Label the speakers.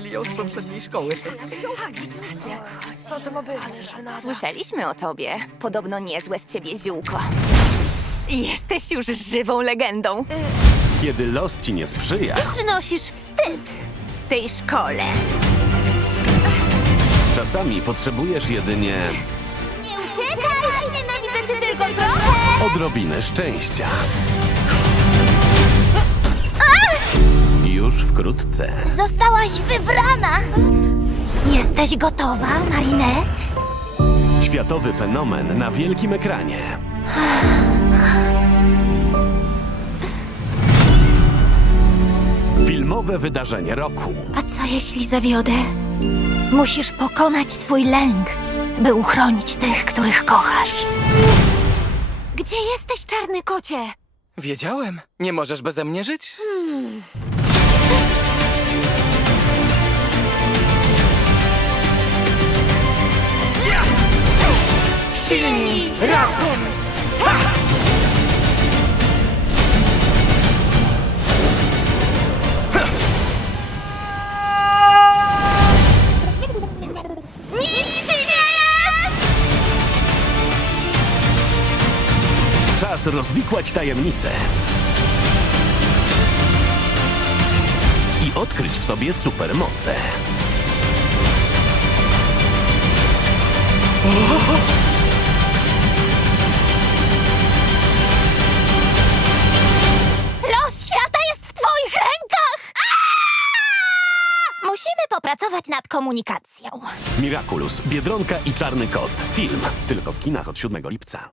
Speaker 1: znaleźli ją z poprzedniej szkoły.
Speaker 2: Co to ma być?
Speaker 3: Słyszeliśmy o tobie. Podobno niezłe z ciebie ziółko. Jesteś już żywą legendą.
Speaker 4: Kiedy los ci nie sprzyja,
Speaker 3: Przynosisz wstyd tej szkole.
Speaker 4: czasami potrzebujesz jedynie
Speaker 3: Nie uciekaj! Nienawidzę cię tylko trochę!
Speaker 4: odrobinę szczęścia. Już wkrótce.
Speaker 3: Zostałaś wybrana! Jesteś gotowa, Marinette?
Speaker 4: Światowy fenomen na wielkim ekranie. Filmowe wydarzenie roku.
Speaker 3: A co jeśli zawiodę? Musisz pokonać swój lęk, by uchronić tych, których kochasz. Gdzie jesteś, czarny kocie?
Speaker 1: Wiedziałem. Nie możesz beze mnie żyć? Silni razem!
Speaker 3: Nic ci nie jest!
Speaker 4: Czas rozwikłać tajemnice i odkryć w sobie supermoce.
Speaker 3: Los świata jest w twoich rękach! Musimy popracować nad komunikacją.
Speaker 4: Miraculous, Biedronka i Czarny Kot. Film tylko w kinach od 7 lipca.